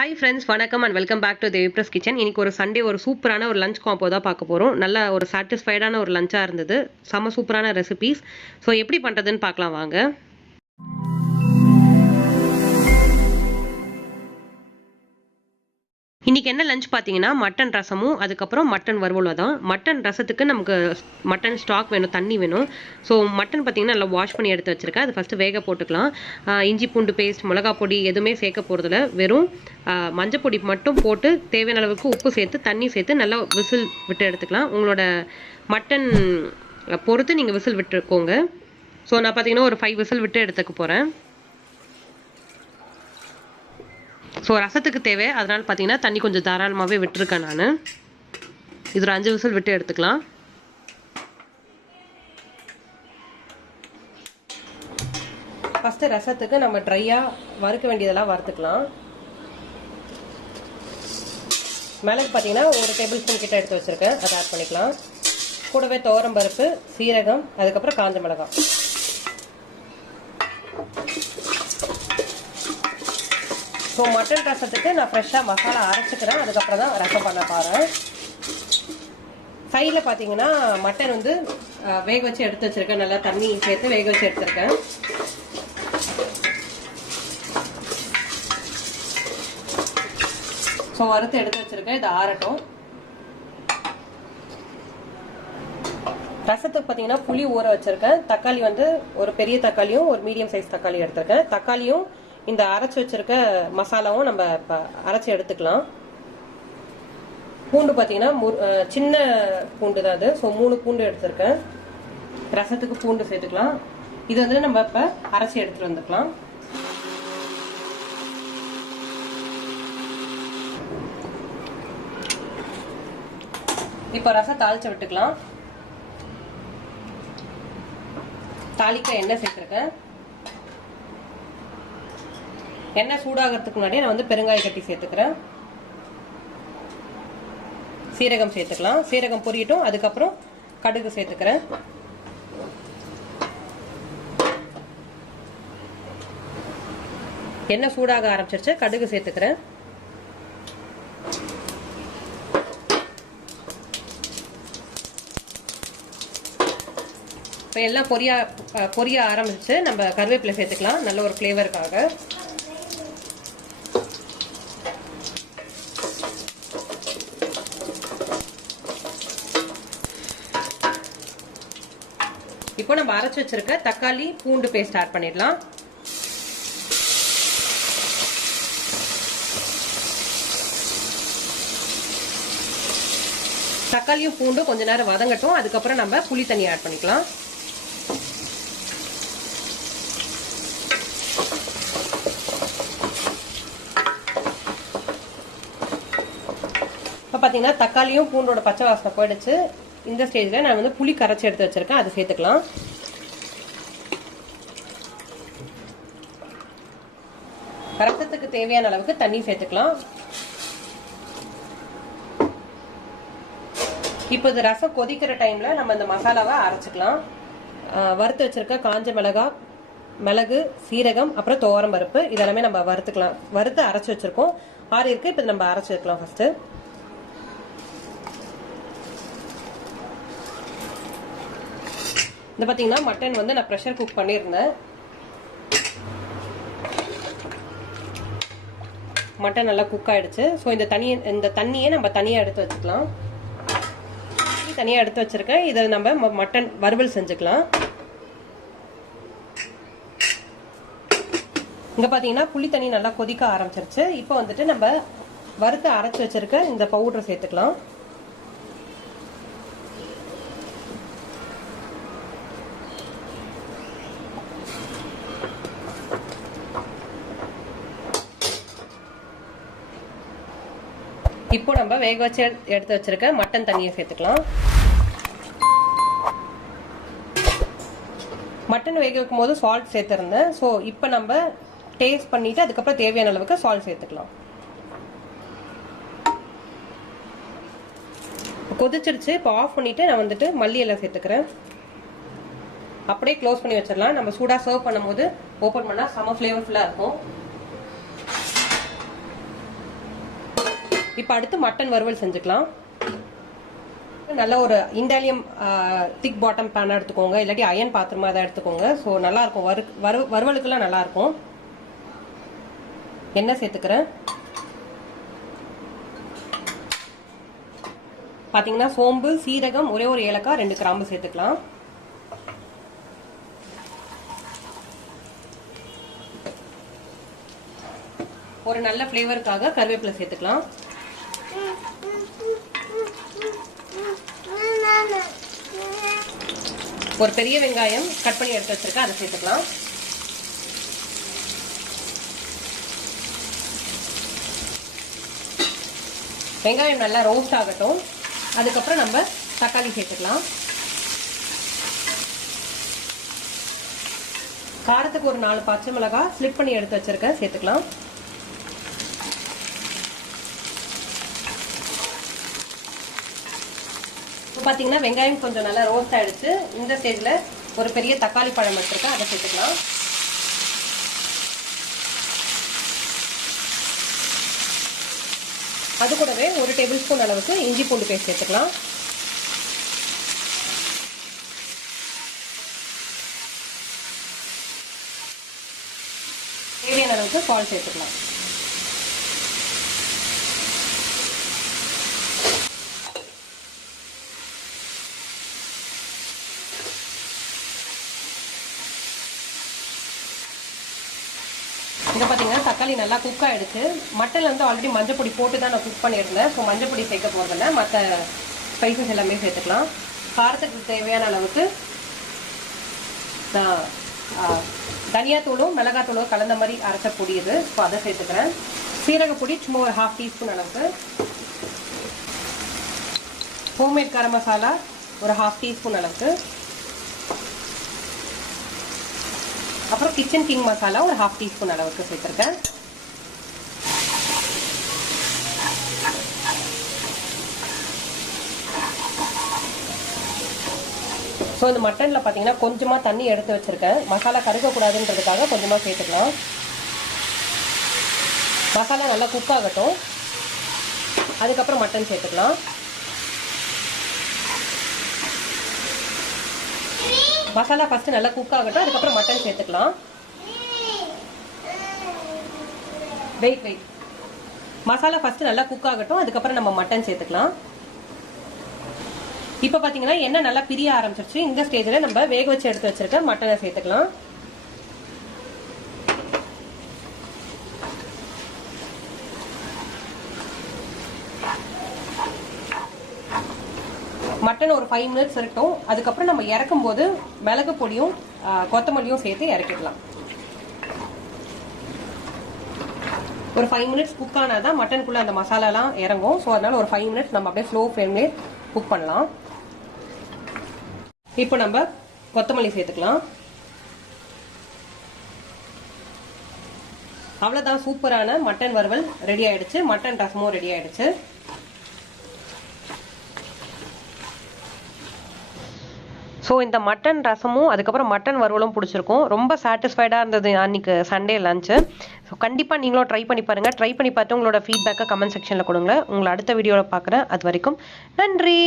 Hi friends, வணக்கம் and welcome back to Devi press kitchen. இன்னைக்கு ஒரு சண்டே ஒரு சூப்பரான ஒரு லஞ்ச் காம்போ தான் பார்க்க போகிறோம். நல்ல ஒரு சாட்டிஸ்ஃபைடான ஒரு லஞ்சாக இருந்தது. செம்ம சூப்பரான ரெசிபீஸ். ஸோ எப்படி பண்ணுறதுன்னு பார்க்கலாம் வாங்க. இன்றைக்கி என்ன லஞ்ச் பார்த்தீங்கன்னா மட்டன் ரசமும் அதுக்கப்புறம் மட்டன் வறுவலும் தான். மட்டன் ரசத்துக்கு நமக்கு மட்டன் ஸ்டாக் வேணும், தண்ணி வேணும். ஸோ மட்டன் பார்த்தீங்கன்னா நல்லா வாஷ் பண்ணி எடுத்து வச்சுருக்கேன். அது ஃபஸ்ட்டு வேக போட்டுக்கலாம். இஞ்சி பூண்டு பேஸ்ட், மிளகா பொடி எதுவுமே சேர்க்க போகிறதில்ல. வெறும் மஞ்சள் பொடி மட்டும் போட்டு தேவையான அளவுக்கு உப்பு சேர்த்து தண்ணி சேர்த்து நல்லா விசில் விட்டு எடுத்துக்கலாம். உங்களோட மட்டன் பொறுத்து நீங்கள் விசில் விட்டுக்கோங்க. ஸோ நான் பார்த்தீங்கன்னா ஒரு 5 விசில் விட்டு எடுத்துக்க போகிறேன். ஸோ ரசத்துக்கு தேவை, அதனால் பார்த்தீங்கன்னா தண்ணி கொஞ்சம் தாராளமாகவே விட்டுருக்கேன் நான். இது ஒரு 5 விசில் விட்டு எடுத்துக்கலாம். ஃபஸ்ட்டு ரசத்துக்கு நம்ம ட்ரையாக வறுக்க வேண்டியதெல்லாம் வறுத்துக்கலாம். மிளகு பார்த்தீங்கன்னா ஒரு டேபிள் ஸ்பூன் கிட்ட எடுத்து வச்சுருக்கேன், அதை ஆட் பண்ணிக்கலாம். கூடவே துவரம் பருப்பு, சீரகம், அதுக்கப்புறம் காஞ்ச மிளகாய். ஸோ மட்டன் ரசத்துக்கு நான் ஃப்ரெஷ்ஷாக மசாலா அரைச்சிக்கிறேன், அதுக்கப்புறம் தான் ரசம் பண்ண போகிறேன். சைடில் பார்த்தீங்கன்னா மட்டன் வந்து வேக வச்சு எடுத்து வச்சுருக்கேன். நல்லா தண்ணி சேர்த்து வேக வச்சு எடுத்துருக்கேன். ஸோ வறுத்து எடுத்து வச்சுருக்கேன், இது ஆறட்டும். ரசத்துக்கு பார்த்தீங்கன்னா புளி ஊற வச்சுருக்கேன். தக்காளி வந்து ஒரு பெரிய தக்காளியும் ஒரு மீடியம் சைஸ் தக்காளி எடுத்திருக்கேன். தக்காளியும் இந்த அரைச்சி வச்சிருக்க மசாலாவும் நம்ம அரைச்சி எடுத்துக்கலாம். பூண்டு பார்த்தீங்கன்னா சின்ன பூண்டு தான் அது. ஸோ 3 பூண்டு எடுத்திருக்கேன். ரசத்துக்கு பூண்டு சேர்த்துக்கலாம். இது வந்து நம்ம இப்போ அரைச்சி எடுத்துட்டு வந்துக்கலாம். இப்போ ரசம் தாளிச்சு விட்டுக்கலாம். தாளிக்க எண்ணெய் சேர்த்துருக்கேன். எண்ணெய் சூடாகிறதுக்கு முன்னாடி நான் வந்து பெருங்காய கட்டி சேர்த்துக்கிறேன். சீரகம் சேர்த்துக்கலாம். சீரகம் பொரியட்டும், அதுக்கப்புறம் கடுகு சேர்த்துக்கிறேன். எண்ணெய் சூடாக ஆரம்பிச்சிருச்சு, கடுகு சேர்த்துக்கிறேன். இப்போ எல்லாம் பொரிய ஆரம்பிச்சு நம்ம கருவேப்பிலை சேர்த்துக்கலாம், நல்ல ஒரு ஃப்ளேவருக்காக. இப்போ நம்ம அரைச்சு வச்சிருக்க தக்காளி பூண்டு பேஸ்ட் ஆட் பண்ணிடலாம். தக்காளியும் பூண்டும் கொஞ்ச நேரம் வதங்கட்டும், அதுக்கப்புறம் நம்ம புளி தண்ணி ஆட் பண்ணிக்கலாம். இப்போ பார்த்தீங்கன்னா தக்காளியும் பூண்டோட பச்சை வாசனை போயிடுச்சு. இந்த ஸ்டேஜில் நான் வந்து புளி கரைச்சி எடுத்து வச்சிருக்கேன், அதை சேர்த்துக்கலாம். ரசத்துக்கு தேவையான அளவுக்கு தண்ணி சேர்த்துக்கலாம். இப்போ இது ரசம் கொதிக்கிற டைம்ல நம்ம இந்த மசாலாவை அரைச்சிக்கலாம். வறுத்து வச்சிருக்க காஞ்ச மிளகாய், மிளகு, சீரகம், அப்புறம் துவரம் பருப்பு இதெல்லாமே நம்ம வறுத்துக்கலாம். வறுத்து அரைச்சி வச்சிருக்கோம். ஆறி இருக்கு, இப்போ நம்ம அரைச்சி வைக்கலாம். ஃபர்ஸ்ட் இந்த பார்த்தீங்கன்னா மட்டன் வந்து நான் ப்ரெஷர் குக் பண்ணியிருந்தேன். மட்டன் நல்லா குக் ஆயிடுச்சு. ஸோ இந்த தண்ணியை நம்ம தனியாக எடுத்து வச்சுக்கலாம். தனியாக எடுத்து வச்சிருக்கேன். இதை நம்ம மட்டன் வறுவல் செஞ்சுக்கலாம். இங்கே பார்த்தீங்கன்னா புளி தண்ணி நல்லா கொதிக்க ஆரம்பிச்சிருச்சு. இப்போ வந்துட்டு நம்ம வறுத்து அரைச்சி வச்சிருக்க இந்த பவுடரை சேர்த்துக்கலாம். இப்போ நம்ம வேக வச்சு எடுத்து வச்சிருக்க மட்டன் தண்ணியை சேர்த்துக்கலாம். மட்டன் வேக வைக்கும் போது சால்ட் சேர்த்துருந்தேன். ஸோ இப்போ நம்ம டேஸ்ட் பண்ணிட்டு அதுக்கப்புறம் தேவையான அளவுக்கு சால்ட் சேர்த்துக்கலாம். கொதிச்சிருச்சு. இப்போ ஆஃப் பண்ணிட்டு நான் வந்துட்டு மல்லி இலை சேர்த்துக்கிறேன். அப்படியே க்ளோஸ் பண்ணி வச்சிடலாம். நம்ம சூடாக சர்வ் பண்ணும்போது ஓப்பன் பண்ணால் செம்ம ஃப்ளேவர்ஃபுல்லாக இருக்கும். இப்போ அடுத்து மட்டன் வறுவல் செஞ்சுக்கலாம். நல்ல ஒரு இண்டாலியம் திக் பாட்டம் பேனாக எடுத்துக்கோங்க, இல்லாட்டி அயன் பாத்திரமா அதை எடுத்துக்கோங்க. ஸோ நல்லா இருக்கும், வறுவலுக்குலாம் நல்லா இருக்கும். எண்ணெய் சேர்த்துக்கிறேன். பார்த்தீங்கன்னா சோம்பு, சீரகம், ஒரே ஒரு ஏலக்காய், 2 கிராம்பு சேர்த்துக்கலாம். ஒரு நல்ல ஃப்ளேவருக்காக கருவேப்பிலை சேர்த்துக்கலாம். ஒரு பெரிய வெங்காயம் கட் பண்ணி எடுத்து வச்சிருக்கேன், அதை சேர்த்துக்கலாம். வெங்காயம் நல்லா ரோஸ்ட் ஆகட்டும். அதுக்கப்புறம் நம்ம தக்காளி சேர்த்துக்கலாம். காரத்துக்கு ஒரு 4 பச்சை மிளகாய் ஸ்லிப் பண்ணி எடுத்து வச்சிருக்கேன், சேர்த்துக்கலாம். பார்த்தீங்கன்னா வெங்காயம் கொஞ்சம் நல்லா ரோஸ்ட் ஆயிடுச்சு. இந்த ஸ்டேஜில் ஒரு பெரிய தக்காளி பழம் எடுத்துருக்கேன், அதை சேர்த்துக்கலாம். அது கூடவே 1 டேபிள் ஸ்பூன் அளவுக்கு இஞ்சி பூண்டு பேஸ்ட் சேர்த்துக்கலாம். தேவையான அளவுக்கு சால்ட் சேர்த்துக்கலாம். இங்கே பார்த்தீங்கன்னா தக்காளி நல்லா குக் ஆகிடுச்சு. மட்டனில் வந்து ஆல்ரெடி மஞ்சள் பொடி போட்டு தான் நான் குக் பண்ணியிருந்தேன். ஸோ மஞ்சள் பொடி சேர்க்க போகிறதில்ல, மற்ற ஸ்பைசஸ் எல்லாமே சேர்த்துக்கலாம். காரத்துக்கு தேவையான அளவுக்கு நான் தனியாத்தூளும் மிளகாத்தூளும் கலந்த மாதிரி அரைச்ச பொடி இது. ஸோ அதை சேர்த்துக்கிறேன். சீரகப்பொடி சும்மா ஒரு 1/2 டீஸ்பூன் அளவுக்கு. ஹோம்மேட் கரம் மசாலா ஒரு 1/2 டீஸ்பூன் அளவுக்கு. அப்புறம் கிச்சன் கிங் மசாலா ஒரு 1/2 டீஸ்பூன் அளவுக்கு சேர்த்துருக்கேன். ஸோ இந்த மட்டனில் பார்த்தீங்கன்னா கொஞ்சமாக தண்ணி எடுத்து வச்சுருக்கேன். மசாலா கருகக்கூடாதுன்றதுக்காக கொஞ்சமாக சேர்த்துக்கலாம். மசாலா நல்லா குக் ஆகட்டும். அதுக்கப்புறம் மட்டன் சேர்த்துக்கலாம். மசாலா ஃபர்ஸ்ட் நல்லா குக் ஆகட்டும். அதுக்கப்புறம் மட்டன் சேர்த்துக்கலாம். வெயிட் மசாலா ஃபர்ஸ்ட் நல்லா குக் ஆகட்டும். அதுக்கப்புறம் நம்ம மட்டன் சேர்த்துக்கலாம். இப்போ பார்த்தீங்கன்னா எண்ணெய் நல்லா பிரிய ஆரம்பிச்சிருச்சு. இந்த ஸ்டேஜில் நம்ம வேக வச்சு எடுத்து வச்சிருக்க மட்டனை சேர்த்துக்கலாம். மட்டன் ஒரு 5 மினிட்ஸ் இருக்கட்டும். அதுக்கப்புறம் நம்ம இறக்கும் போது மிளகு பொடியும் கொத்தமல்லியும் சேர்த்து இறக்கிடலாம். ஒரு 5 மினிட்ஸ் குக் ஆனாதான் மட்டனுக்குள்ள அந்த மசாலாலாம் இறங்கும். ஸோ அதனால ஒரு 5 மினிட்ஸ் நம்ம அப்படியே ஸ்லோ ஃப்ளேம்லேயே குக் பண்ணலாம். இப்போ நம்ம கொத்தமல்லி சேர்த்துக்கலாம். அவ்வளோதான், சூப்பரான மட்டன் வறுவல் ரெடி ஆயிடுச்சு. மட்டன் ரசமும் ரெடி ஆயிடுச்சு. ஸோ இந்த மட்டன் ரசமும் அதுக்கப்புறம் மட்டன் வறுவலும் பிடிச்சிருக்கும். ரொம்ப சாட்டிஸ்ஃபைடாக இருந்தது அன்றைக்கி சண்டே லஞ்சு. ஸோ கண்டிப்பாக நீங்களும் ட்ரை பண்ணி பாருங்கள். ட்ரை பண்ணி பார்த்து உங்களோட ஃபீட்பேக்கை கமெண்ட் செக்ஷனில் கொடுங்க. உங்களை அடுத்த வீடியோவில் பார்க்குறேன். அது வரைக்கும் நன்றி.